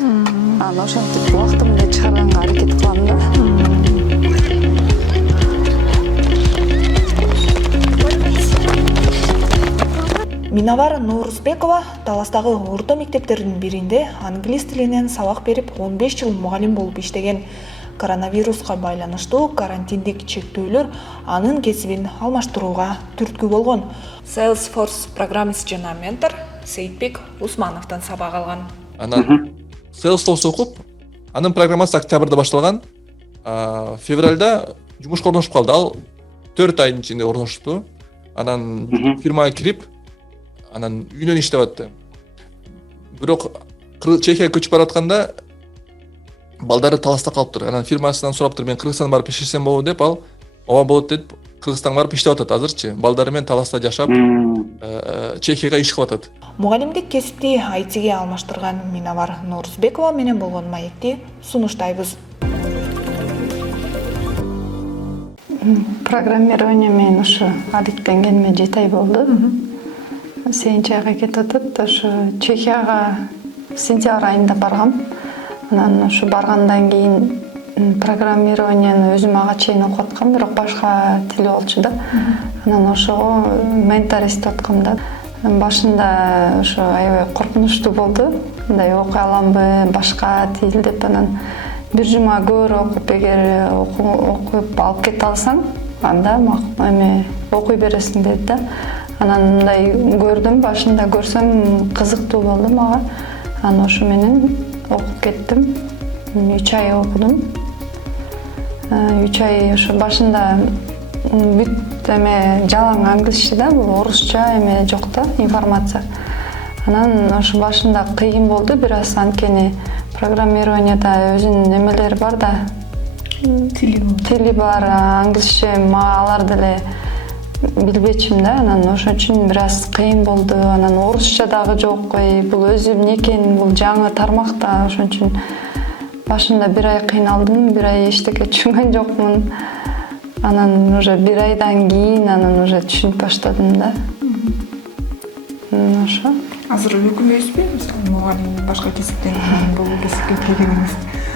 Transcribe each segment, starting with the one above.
Анан ошентип убактым менен чыгарганга аракет кылам да. Миновара Нурузбекова Таластагы орто мектептердин биринде англис тилинен сабак берип 15 жыл мугалим болуп иштеген. Коронавируска байланыштуу карантиндик чектөөлөр анын кесибин алмаштырууга түрткү болгон. Salesforce программист жана ментор Сейитбек Усмановдон сабак алган. Анан Salesforce окуп, анын программасы октябрда башталган. Февралда жумушка орношуп калды. Ал 4 айдын ичинде орношупту. Анан фирмага кирип, анан үйүнөн иштеп атты. Бирок Чехияга көчүп баратканда балдары Таласта калыптыр. Анан фирмасынан сураптыр, мен Кыргызстанга барып иштесем болобу деп, ал ооба болот деп Кыргызстанга барып иштеп атат азырчы. Балдары менен Таласта жашап, Чехияга иш кылып атат. Мугалимдик кесипти айтиге алмаштырган Миновар Нурузбекова менен болгон маекти сунуштайбыз. Программирование мен ушу адиктенгениме 7 ай болду. Сегинчи айга кетип атат. Ошо Чехияга сентябрь айында баргам. Анан ушу баргандан кийин программированияны өзүм ага чейин окуп аткам, бирок башка тил болчу да. Анан ошого менторист аткам да. Башында ошо аябай коркунучтуу болду. Мындай окуй аламбы, башка тил деп. Анан бир жума көрө окуп, эгер окуп алып кете алсаң, анда эме окуй бересиң деди да. Анан мындай көрдүм, башында көрсөм кызыктуу болду мага. Анан ошо менен окуп кеттим. 3 ай окудум. 3 ай ошо башында бүт эме жалаң англисче да, бул орусча эме жок да, информация. Анан ошо башында кыйын болду бир аз, анткени программированияда өзүнүн эмелери бар да. Тили бар, англисче мага алар деле билбечим да. Анан ошон үчүн бир аз кыйын болду. Анан орусча дагы жок, бул өзү эмне экен, бул жаңы тармак да. Ошон үчүн башында бир ай кыйналдым, бир ай эчтеке түшүнгөн жокмун. Анан уже бир айдан кийин анан уже түшүнүп баштадым да. Ошо. Азыр өкүнбөйсүзбү? Мисалы, мугалим башка кесиптен болуу кесипке киргениңиз?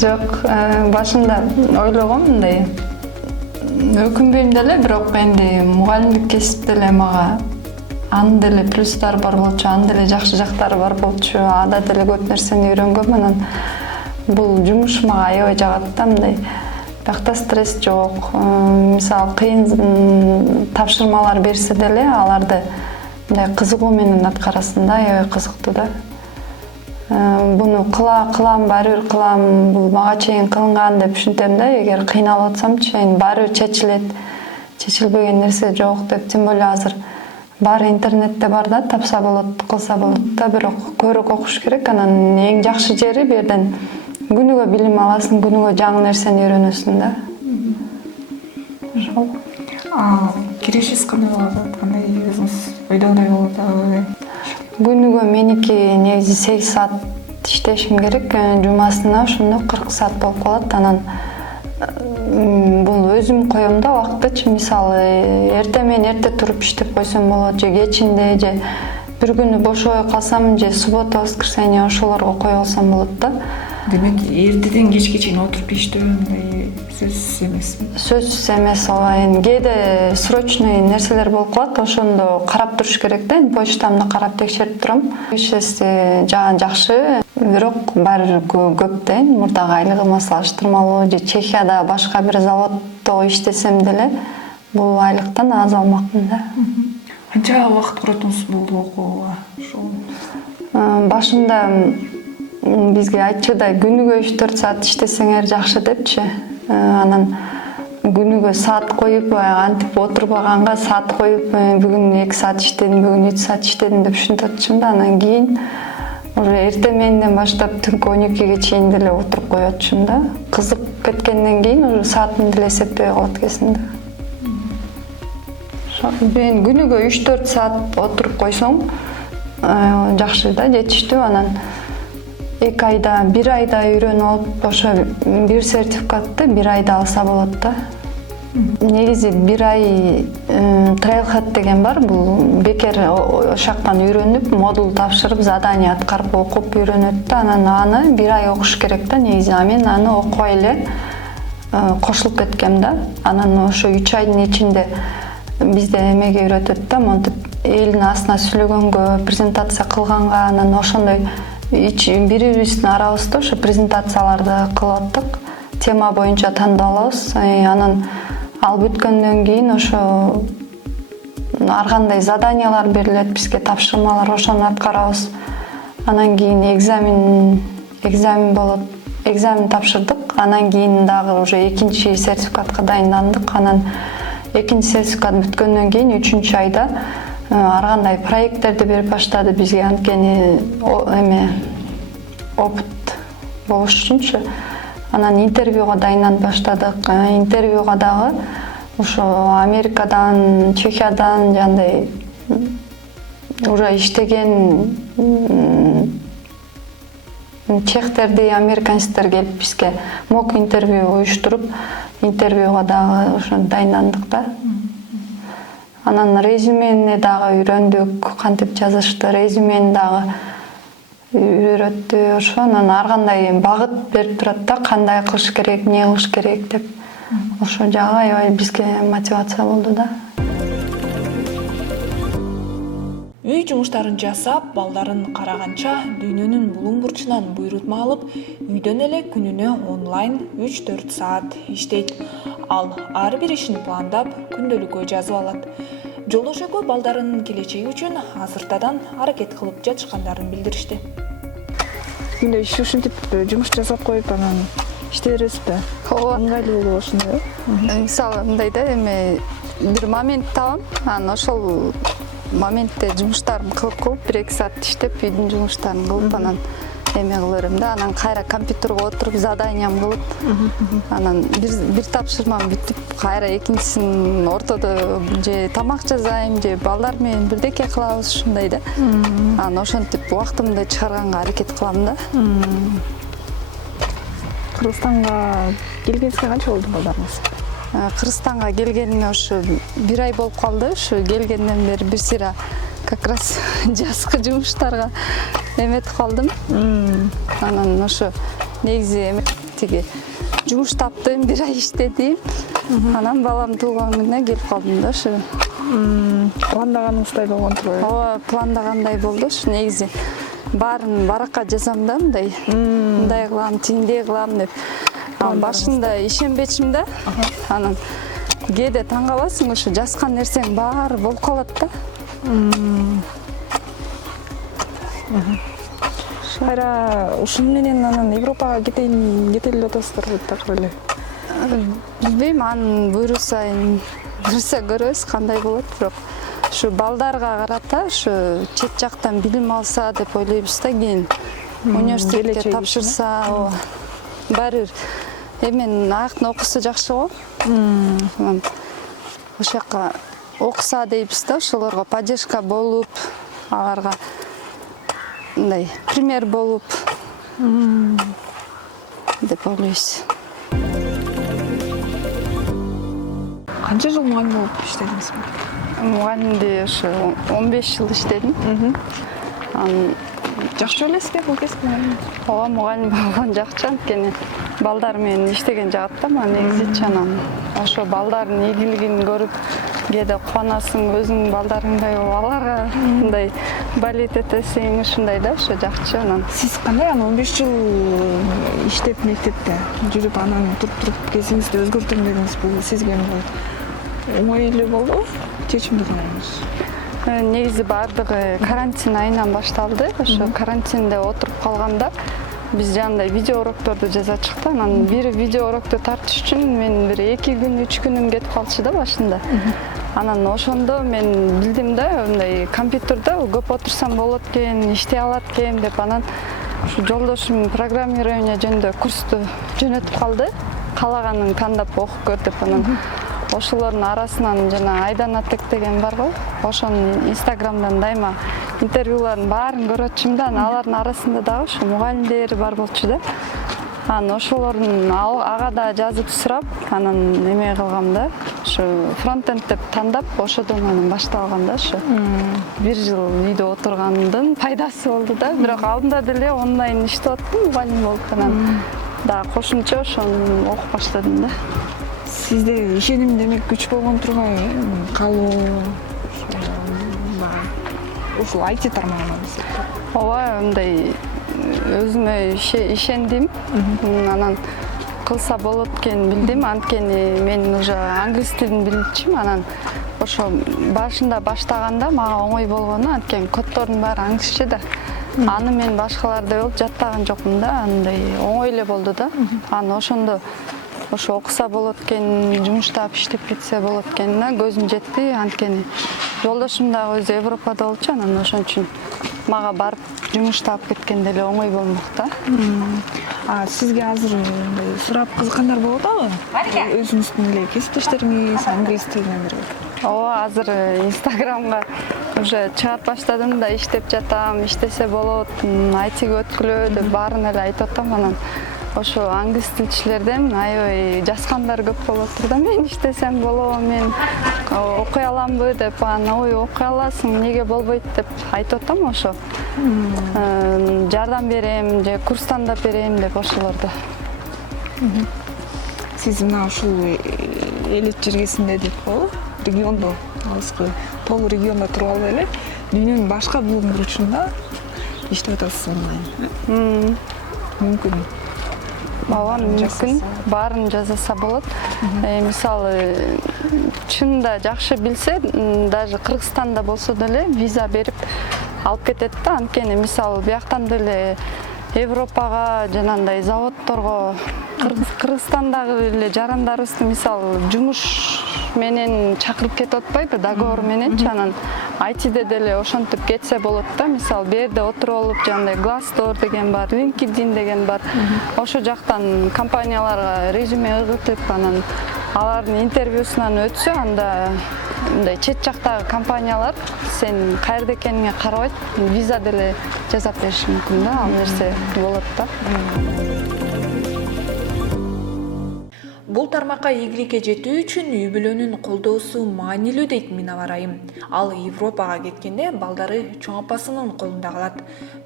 Жок, башында ойлогом мындай. Өкүнбөйм деле, бирок энди мугалимдик кесип деле мага анын деле плюстары бар болчу, анын деле жакшы жактары бар болчу. Ада деле көп нерсени үйрөнгөм. Анан бул жумуш мага аябай жагат да, мындай. Биякта стресс жок. Мисалы, кыйын тапшырмалар берсе деле, аларды мындай кызыгуу менен аткарасың да, аябай кызыктуу да. Буну кылам, баары бир кылам, бул мага чейин кылынган деп түшүнтөм да. Эгер кыйналып атсамчы, баары бир чечилет, чечилбеген нерсе жок деп. Тем более азыр баары интернетте бар да, тапса болот, кылса болот да, бирок көрүп окуш керек. Анан эң жакшы жери бу жерден күнүгө билим аласың, күнүгө жаңы нерсени үйрөнөсүң да. Ошол. Киришиңиз кандай болот? Кандай өзүңүз ойдогудай болот? Күнүгө меники негизи 8 саат иштешим керек. Жумасына ошондо 40 саат болуп калат. Анан бул өзүм коем да убактычы. Мисалы, эртең менен эрте туруп иштеп койсом болот, же кечинде, же бир күнү бошой калсам, же суббота, воскресенье ошолорго коюп алсам болот да. Демек, эртеден кечке чейин отуруп иштөө мындай сөзсүз эмес. Сөзсүз эмес, ооба. Эми кээде срочный нерселер болуп калат, ошондо карап туруш керек да. Почтамды карап текшерип турам. Ишеси жакшы, бирок баары бир көп да. Мурдагы айлыгыма салыштырмалуу, же Чехияда башка бир заводдо иштесем деле, бул айлыктан аз алмакмын да. Канча убакыт коротуңуз бул окууга? Башында бизге айтчыдай күнүгө 3-4 саат иштесеңер жакшы депчи. Анан күнүгө саат коюп, антип отурбаганга саат коюп, бүгүн 2 саат иштедим, бүгүн 3 саат иштедим деп түшүнүп атчым да. Анан кийин уже эртең менен баштап түнкү 12ге чейин деле отуруп коётчумун да. Кызык кеткенден кийин уже саатын деле эсептебей калат экенсиң да. Мен күнүгө 3-4 саат отуруп койсоң жакшы да, жетиштүү. Анан 2 айда, 1 айда үйрөнүп алып, ошо бир сертификатты 1 айда алса болот да. негизи бир ай Trailhead деген бар. Бул бекер ошактан үйрөнүп, модул тапшырып, задание аткарып, окуп үйрөнөт да, анан аны бир ай окуш керек да негизи. Мен аны окубай эле кошулуп кеткем да. Анан ошо 3 айдын ичинде бизде эмеге үйрөтөт да, монтип элдин астына сүйлөгөнгө, презентация кылганга, анан ошондой бирибиздин арабызда ошо презентацияларды кылып аттык. Тема боюнча тандалабыз. Анан ал бүткөндөн кийин ошо ар кандай заданиялар берилет бизге, тапшырмалар, ошону аткарабыз. Анан кийин экзамен болот. Экзамен тапшырдык. Анан кийин дагы уже экинчи сертификатка дайындандык. Анан экинчи сертификат бүткөндөн кийин 3 айда ар кандай проекттерди берип баштады бизге, анткени опыт болуш үчүнчү. Анан интервьюга дайынданып баштадык. Интервьюга дагы ошо Америкадан, Чехиядан жандай уже иштеген чехтерди, американецтер келип бизге мок интервью уюштуруп, интервьюга дагы ошо дайындандык да. Анан резюмени дагы үйрөндүк, кантип жазышты, резюмени дагы үйрөттү. Ошо анан ар кандай багыт берип турат да, кандай кылыш керек, эмне кылыш керек деп. Ошо жагы аябай бизге мотивация болду да. Үй жумуштарын жасап, балдарын караганча дүйнөнүн булуң бурчунан буйрутма алып, үйдөн эле күнүнө онлайн 3-4 саат иштейт. Ал ар бир ишин пландап, күндөлүккө жазып алат. Жолдош экөө балдарынын келечеги үчүн азыртадан аракет кылып жатышкандарын билдиришти. Күндө ушинтип жумуш жасап коюп анан иштей бересизби? Ооба. Ыңгайлуу болуп ошондой. Мисалы мындай да, бир момент табам, анан ошол моментте жумуштарымды кылып 1-2 саат иштеп, үйдүн жумуштарын кылып, анан эме кыла берем да. Анан кайра компьютерге отуруп, заданиям кылып, анан бир тапшырмам бүтүп, кайра экинчисин ортодо же тамак жасайм, же балдар менен бирдеке кылабыз, ушундай да. Анан ошентип убактымды чыгарганга аракет кылам да. Кыргызстанга келгениңизге канча болду балдарыңыз? Кыргызстанга келгениме ошо 1 ай болуп калды. Ошо келгенден бери бир сыйра как раз жазкы жумуштарга эметип калдым. Анан ошо негизи тиги жумуш таптым, 1 ай иштедим. Анан балам туулган күнүнө келип калдым да ошо. Пландаганыңыздай болгон турбайбы? Ооба, пландагандай болду. Ошо негизи баарын баракка жазам да, мындай кылам, тиндей кылам деп. Башында ишенбечим да. Анан кээде таң каласың, ошо жазган нерсең баары болуп калат да. Кайра ушун менен анан Европага кетейин деп атасыздарбы такыр эле? Билбейм, анын буйрук сайын нерсе көрөбүз кандай болот, бирок ушу балдарга карата ушу чет жактан билим алса деп ойлойбуз да, кийин университетке тапшырса, баары эмен аяктан окуса жакшы го. Ошол жака окуса дейбиз да, ошолорго поддержка болуп, аларга мындай пример болуп деп ойлойбуз. Канча жыл мугалим болуп иштедиңиз? Мугалимди ошо 15 жыл иштедим. Жакшы элесизби бул кесип? Ооба, мугалим болгон жакчы, анткени балдар менен иштеген жагат да мага негизичи. Анан ошо балдардын ийгилигин көрүп, кээде кубанасың, өзүңдүн балдарыңдай болуп, аларга мындай балет этесиң, ушундай да, ошо жакчы. Анан Сиз кандай 15 жыл иштеп мектепте жүрүп, анан туруп кесиңизди өзгөртөм дедиңиз, бул сизге оңой эле болду? Чечимди кылдыңыз? негизи баардыгы карантин айынан башталды. Ошо карантинде отуруп калганда биз жандай видео урокторду жазачык да. Анан бир видео урокту тартыш үчүн мен бир 2 күн, 3 күнүм кетип калчу да башында. Анан ошондо мен билдим да, мындай компьютерде көп отурсам болот экен, иштей алат экен деп. Анан ушу жолдошум программирование жөнүндө курсту жөнөтүп калды. Калаганын тандап окуп көр деп. Анан ошолордун арасынан жана Айдан Атек деген бар го. Ошонун инстаграмдан дайыма интервьюларын баарын көрөчүм да. Алардын арасында дагы ошо мугалимдери бар болчу да. Анан ошолордун ага да жазып сурап, анан эме кылгам да, ушу фронтенд деп тандап, ошодон анан башталган да ушу. 1 жыл үйдө отургандын пайдасы болду да. Бирок алдында деле онлайн иштеп аттым, мугалим болуп анан да кошумча ошону окуп баштадым да. Сизде ишеним демек күч болгон тургай калуу ушул IT тармагына. Ооба, мындай өзүмө ишендим. Анан кылса болот экенин билдим. Анткени мен уже англис тилин билчүмүн. Анан ошо башында баштаганда мага оңой болгону, анткени коддордун баары англисче да. Аны мен башкалардай болуп жаттаган жокмун да. Андай оңой эле болду да. Анан ошондо ошо окуса болот экен, жумуш таап иштеп кетсе болот экенине көзүм жетти. Анткени жолдошум дагы өзү Европада болчу, анан ошон үчүн мага барып жумуш таап кеткен деле оңой болмок да. Сизге азыр сурап кызыккандар болот абы? Өзүңүздүн эле кесиптештериңиз англис тилинен берет. Ооба, азыр Инстаграмга уже чыгарып баштадым да, иштеп жатам, иштесе болот, айтиге өткүлө деп баарын эле айтып атам. Анан ошо англис тилчилерден аябай жазгандар көп болуп тур да, мен иштесем болобу, мен окуй аламбы деп, ой окуй аласың, эмнеге болбойт деп айтып атам ошо. Жардам берем же курс тандап берем деп ошолорду. Сиз мына ушул элит жергесинде деп коелу, региондо, алыскы Тол региондо туруп алып эле дүйнөнүн башка бөлүм бурчунда иштеп атасыз онлайн. Мүмкүн. Ооба, мүмкүн. Баарын жасаса болот. Мисалы, чында жакшы билсе, даже Кыргызстанда болсо деле виза берип алып кетет да. Анткени мисалы бияктан деле Европага жанагындай заводдорго Кыргызстандагы эле жарандарыбызды мисалы жумуш менен чакырып кетип атпайбы, договор мененчи. Анан айтиде деле ошентип кетсе болот да. Мисалы берде отуруп алып жандай Glassdoor деген бар, LinkedIn деген бар. Ошо жактан компанияларга резюме ыгытып, анан алардын интервьюсунан өтсө, анда мындай чет жактагы компаниялар сен каерде экениңе карабайт, виза деле жасап бериши мүмкүн да. Ал нерсе болот да. Бул тармакка ийгиликке жетүү үчүн үй бүлөнүн колдоосу маанилүү дейт Минавар айым. Ал Европага кеткенде балдары чоң апасынын колунда калат.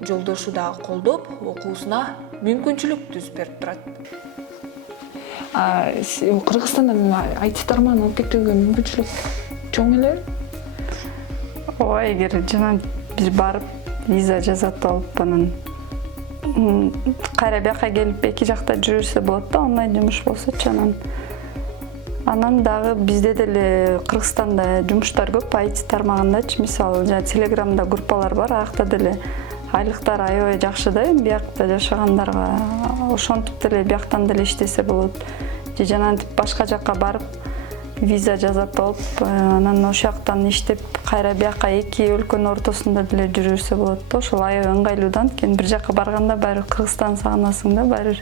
Жолдошу дагы колдоп, окуусуна мүмкүнчүлүк түзүп берип турат. Кыргызстандан IT тармагын алып кетүүгө мүмкүнчүлүк чоң эле? Ооба, эгер жана бир барып виза жасатып алып, анан кайра бияка келип эки жакта жүрүрсө болот да, онлайн жумуш болсочу. Анан дагы бизде деле Кыргызстанда жумуштар көп IT тармагындачы. Мисалы, Телеграмда группалар бар, акта деле айлыктар аябай жакшы да, биякта жашагандарга. Ошентип деле бияктан деле иштесе болот. Же жанагынтип башка жакка барып виза жасап алып, анан ошол жактан иштеп кайра бияка эки өлкөнүн ортосунда деле жүрүрсө болот да. Ошол аябай ыңгайлуу да. Анткени бир жакка барганда баары Кыргызстан сагынасың да, баары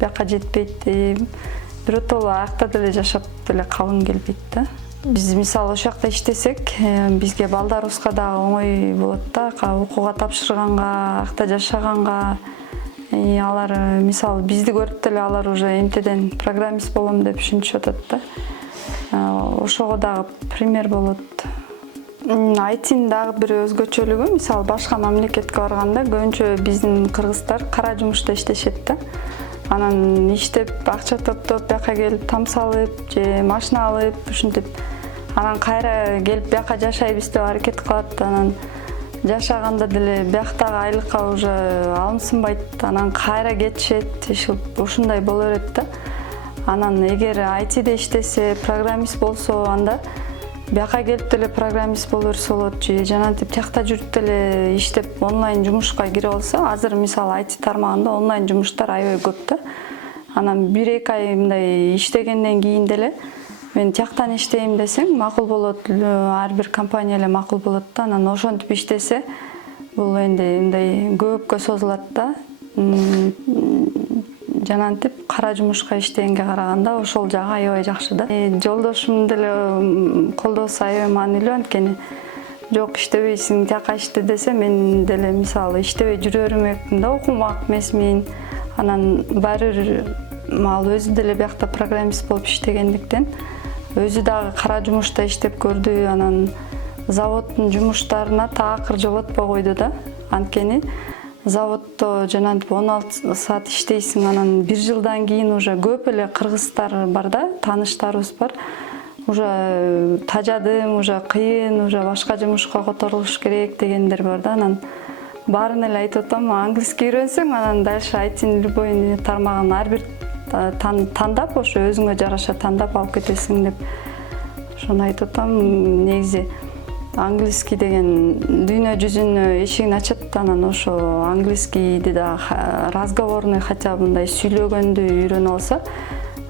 бияка жетпейт. Биротоло акта деле жашап деле калгың келбейт да. Биз мисалы ошол жакта иштесек, бизге балдарыбызга дагы оңой болот да, окууга тапшырганга, акта жашаганга. Алар мисалы бизди көрүп деле алар уже эмтеден программист болом деп түшүнүшүп атат да. Ошого дагы пример болот. IT-н дагы бир өзгөчөлүгү, мисалы башка мамлекетке барганда көбүнчө биздин кыргыздар кара жумушта иштешет да. Анан иштеп, акча топтоп, бияка келип тамсалып же машина алып, ушинтип анан кайра келип бияка жашайбыз деп аракет кылат. Анан жашаганда деле бияктагы айлыкка уже алымсынбайт, анан кайра кетишет, ушундай боло берет да. Анан эгер IT-де иштесе, программист болсо, анда бияка келип деле программист боло берсе болот, же жанагынтип тиякта жүрүп деле иштеп онлайн жумушка кире алса. Азыр мисалы IT тармагында онлайн жумуштар аябай көп да. Анан 1-2 ай мындай иштегенден кийин деле мен тияктан иштейм десең макул болот, ар бир компания эле макул болот да. Анан ошентип иштесе, бул энди мындай көпкө созулат да. Жанагынтип кара жумушка иштегенге караганда ошол жагы аябай жакшы да. Жолдошум деле колдоосу аябай маанилүү, анткени жок иштебейсиң, тияка иште десе, мен деле мисалы иштебей жүрө бермекмин да, окумак эмесмин. Анан баары бир ал өзү деле биякта программист болуп иштегендиктен өзү дагы кара жумушта иштеп көрдү. Анан заводдун жумуштарына такыр жолотпой койду да. Анткени заводдо жанагынтип 16 саат иштейсиң, анан 1 жылдан кийин уже көп эле кыргыздар бар да, тааныштарыбыз бар. Уже тажадым, уже кыйын, уже башка жумушка которулуш керек дегендер бар да. Анан баарын эле айтып атам, английский үйрөнсөң, анан дальше айтинин любой тармагын ар бир тандап, ошо өзүңө жараша тандап алып кетесиң деп ошону айтып атам. Негизи английский деген дүйнө жүзүнө эшигин ачат. Анан ошо английскийди да разговорный хотя бы мындай сүйлөгөндү үйрөнүп алса,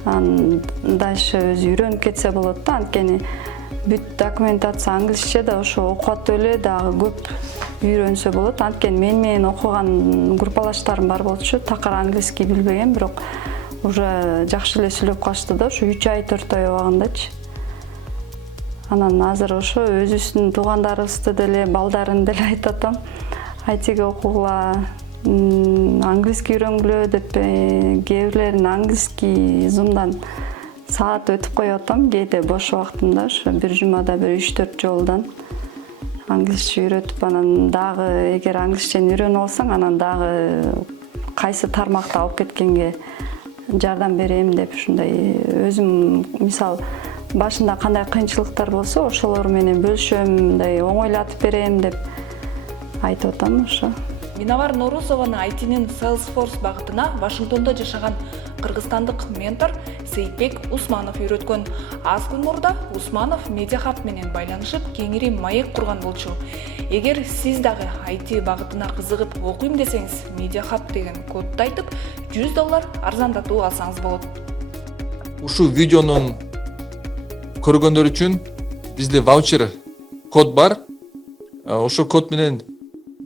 дальше өзү үйрөнүп кетсе болот да. Анткени бүт документация англисче да, ошо окуп эле дагы көп үйрөнсө болот. Анткени менен окуган группалаштарым бар болчу, такыр английский билбеген, бирок уже жакшы эле сүйлөп калышты да, ошо 3 ай 4 ай убагындачы. Анан азыр ошо өзүбүздүн туугандарыбызды деле, балдарын деле айтып атам, айтиге окугула, английский үйрөнгүлө деп, кээ бирлерин английский зумдан саат өтүп коюп атам. Кээде бош убактымда ошо бир жумада бир 3-4 жолдан англисче үйрөтүп, анан дагы эгер англисчени үйрөнүп алсаң, анан дагы кайсы тармакты алып кеткенге жардам берем деп, ушундай өзүм мисал башында кандай кыйынчылыктар болсо ошолор менен бөлүшөм, мындай оңойлатып берем деп айтып атам ошо. Миновар Норусованын айтинин Salesforce багытына Вашингтондо жашаган кыргызстандык ментор Сейитбек Усманов үйрөткөн. Аз күн мурда Усманов Медиахаб менен байланышып, кеңири маек курган болчу. Эгер сиз дагы IT багытына кызыгып окуйм десеңиз, Медиахаб деген кодду айтып, $100 арзандатуу алсаңыз болот. Ушул видеонун көргөндөр үчүн бизде ваучер код бар. Ошол код менен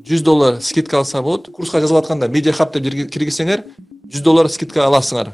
$100 скидка алса болот. Курска жазылып атканда Медиахаб деп киргизсеңер $100 скидка аласыңар.